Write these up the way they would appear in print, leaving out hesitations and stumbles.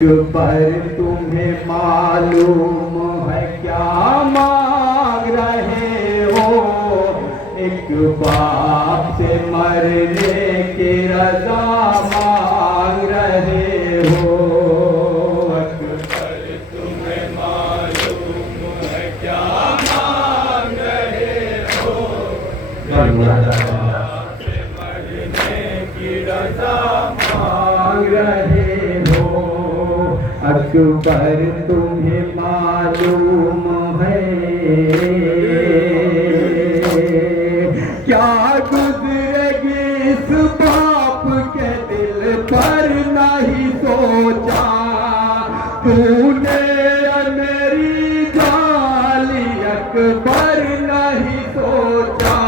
पर तुम्हें मालूम है क्या मांग रहे हो। एक बाप से मरने की रजा मांग रहे हो। पर तुम्हें मालूम है क्या मांग रहे हो। से मरने की रजा मांग रहे हो। अकबर तुम्हें मालूम है क्या गुजरेगी इस बाप के दिल पर नहीं सोचा। तूने मेरी जाली अकबर नहीं सोचा।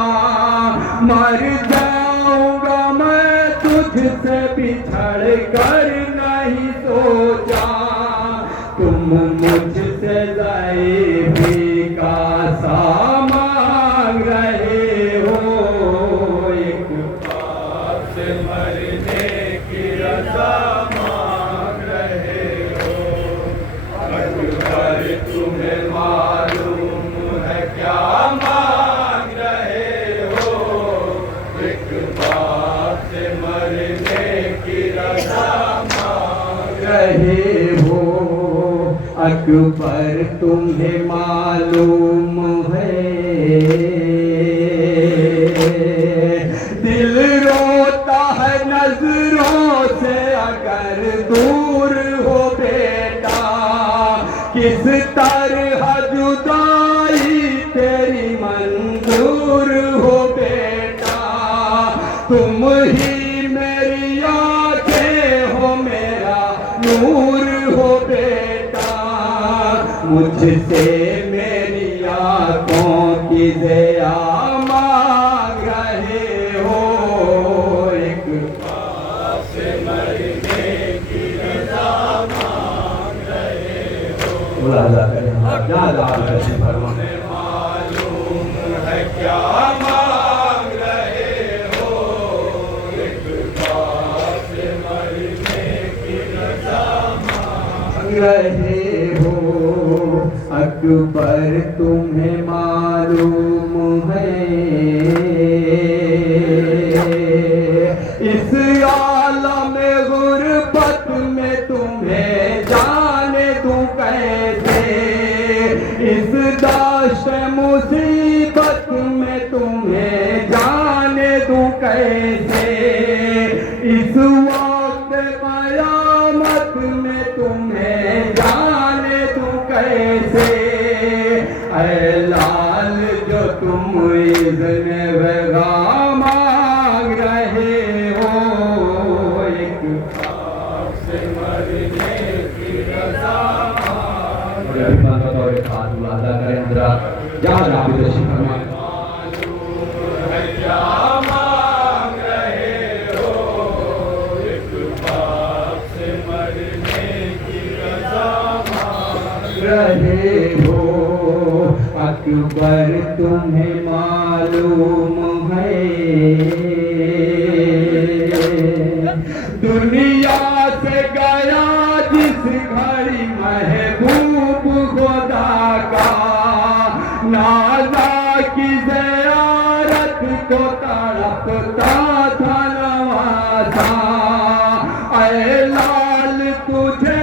मर जाऊंगा मैं तुझसे बिछड़ कर नहीं सोचा। तुम मुझसे ज़ैफ़ी का सामान रहे हो। एक बाप से मरने की रज़ा मांग रहे हो। अकबर तुम्हें मालूम है क्या मांग रहे हो। एक बाप से मरने की रज़ा मांग रहे हो। अकबर तुम्हें मालूम है दिल रोता है नजरों से अगर दूर हो बेटा। किस तरह जुदाई तेरी मंजूर हो बेटा। तुम ही मेरी आंखें हो मेरा नूर हो बेटा। मुझसे मेरी आँखों की दया मांग रहे हो। एक बाप से मरने की रज़ा मांग रहे हो। मालूम है क्या मांग रहे हो। एक बाप से मरने की रज़ा मांग रहे हो। अकबर तुम्हें मालूम है इस आलम गुरबत में तुम्हें जाने दूं कैसे। इस दाश्त मुसीबत में तुम्हें जाने दूं कैसे। इस वक्त कयामत में तुम्हें जाने दूं कैसे। ऐ लाल जो तुम इज़्न वग़ा मांग रहे हो। एक बाप से मरने की रज़ा मांग रहे हो। अदा करें हज़रात जहाँ जहाँ भी तशरीफ़ फरमाएं। मालूम है क्या मांग रहे हो। एक बाप से मरने की रज़ा मांग रहे हो। अकबर तुम्हें मालूम है दुनिया से गया जिस घड़ी महबूब खुदा का। नाज़ा की ज़ियारत को तड़पता था नवाज़ा। ऐ लाल तुझे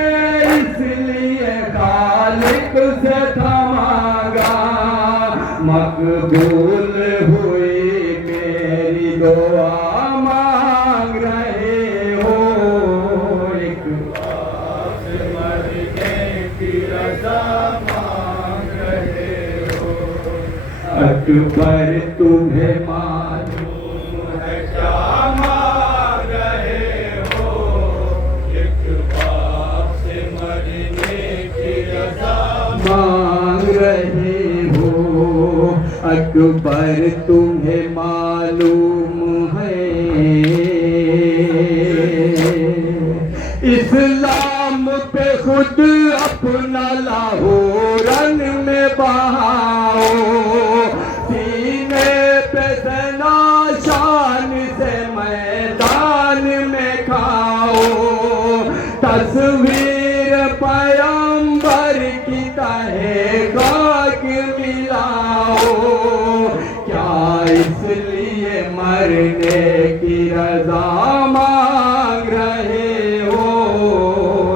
इसलिए खालिक से थमागा। मकबूल हुई मेरी दुआ मांग रहे हो। एक बाप से मरने की रज़ा मांग रहे हो। अकबर तुम्हें मालूम है क्या मांग रहे हो। एक बाप से मरने की रज़ा मांग रहे हो। अकबर तुम्हें मालूम है इस्लाम पे खुद अपना लाहौरन में बहाओ। सीने पे सना शान से मैदान में खाओ। तस्वीर मेरे पैगंबर की तहे खाक मिलाओ, क्या इसलिए मरने की रजा मांग रहे हो,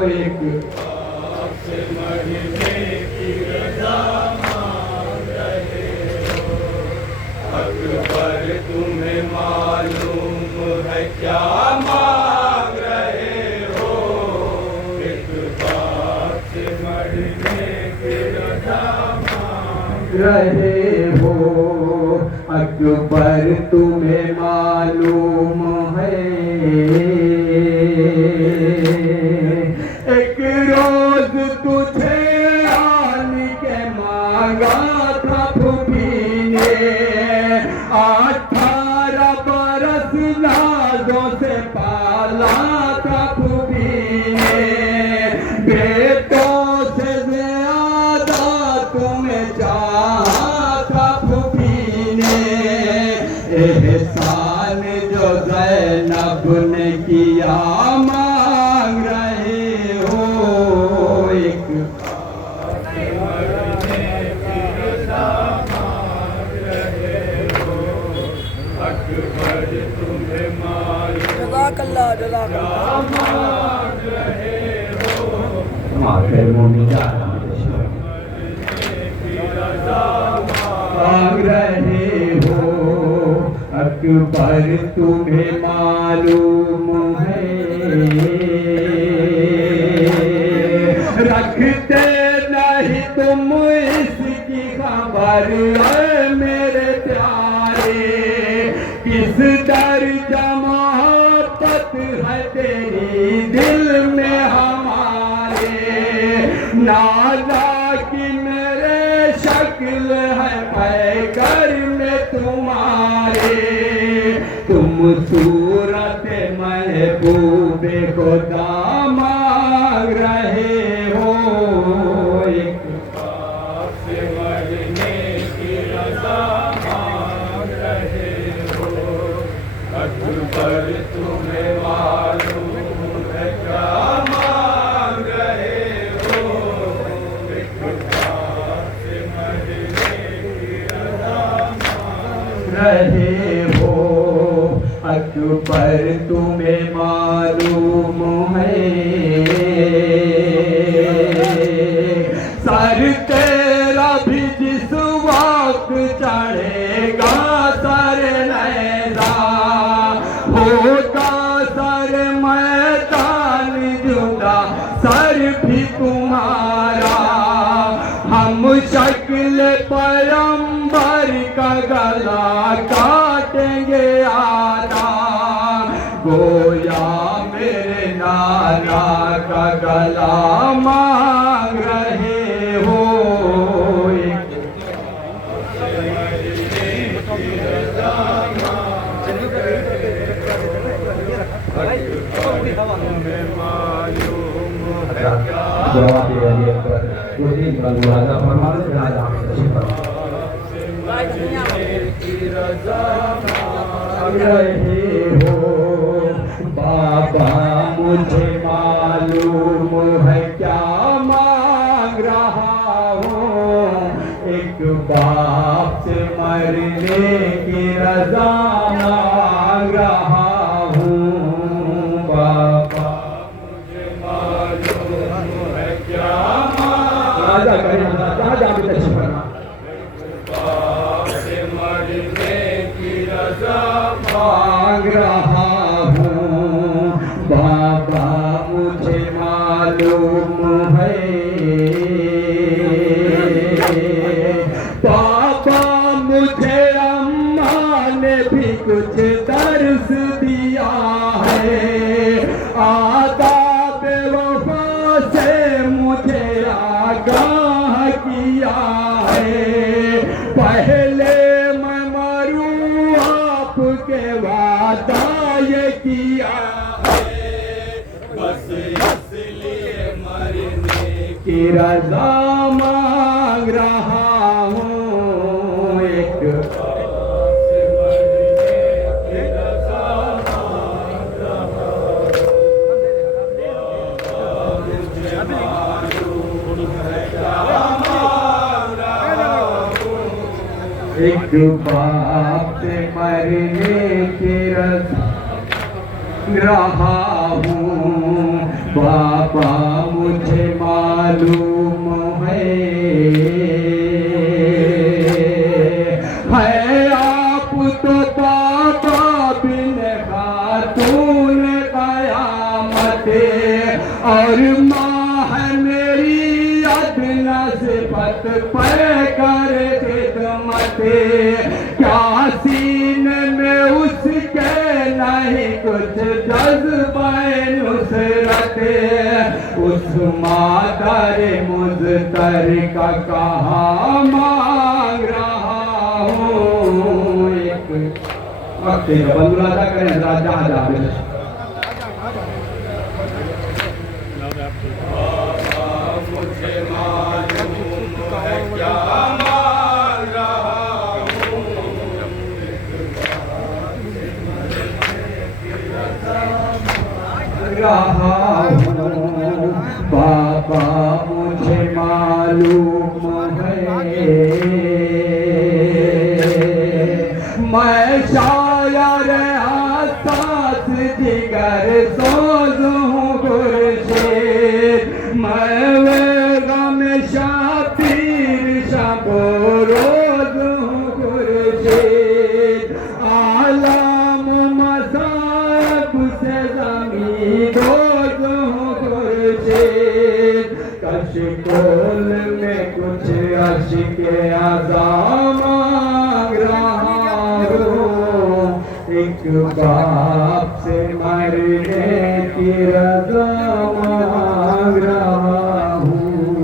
एक बाप से मरने की रजा मांग रहे हो। अकबर तुम्हें मालूम है क्या मांग रहे हो, एक बाप से मरने की रजा मांग रहे हो। अकबर तुम्हें मालूम है एक रोज तुझे आन के मांगा था फूफी ने, 18 बरस लाजों से पाला था फूफी ने, बेटों से ज्यादा तुम्हें चाहा था फूफी ने, एहसान जो ज़ैनब ने किया मांग रहे हो, एक अकबर तुम्हें जज़ाकल्लाह मांग रहे हो, मांग रहे हो। अकबर तुम्हें मालूम है रखते नहीं तुम इसकी खबर मेरे प्यारे, किस दर्जा मोहब्बत है तेरी दिल में हमारे, नाला की मेरे शक्ल है पैकर में तुम्हारे, तुम सूरत महबूबे खुदा मांग रहे हो, एक बाप से मरने की रजा मांग रहे हो। अकबर तुम्हें मालूम है क्या मांग रहे हो, एक बाप से मरने की रजा मांग रहे हो। अकबर तुम्हें मालूम है सर तेरा भी जिस वक्त चढ़ेगा सर लैला, होगा सर मैदान जुदा सर भी तुम्हारा, हम शक्ल पैगंबर का गला काटेंगे आधा, गोया मेरे नाना का गला मांग रहे हो, एक रहे हो। बाबा मुझे मालूम है क्या मांग रहा हूँ, एक बाप से मरने की रजा मांग रहा हूँ, बाबा मुझे मालूम है क्या राजा करें कहाँ जाके तशरीफ करना, बाप से मरने की रजा मांग रहा हूँ, बाबा मुझे मालूम है, पापा मुझे अम्मा ने भी कुछ दर्स दिया है, आदाब वफा से मुझे आगाह किया है, पहले मैं मरूं आपके वादा ये किया है, बस इसलिए मरने की रजा मांग रहा हूँ, एक एक बाप से मरने की रहा हूँ बाबा मुझे मालूम है आप तो बाबा बिन खातून कयामत और माँ है मेरी अदना सिफत पे कर खिदमत क्या सीने में उसके नहीं कुछ जज्बाए नुसरत उस मादर मुज़तर का कहा मांग रहा हूँ एक वक्त बंदुला अदा करें जहाँ जहाँ मुझे मालूम है क्या मांग रहा हूँ बाबा मुझे मालूम है मैं शायर हसास जिगर सोज हूँ गुरशेद मैं वे गम शापीर शबरोज हूँ गुरशेद आलम मसाब से जमीन दोज हूँ गुरशेद कशकोल में कुछ अश्के आज़ा मांग रहा हूँ एक बार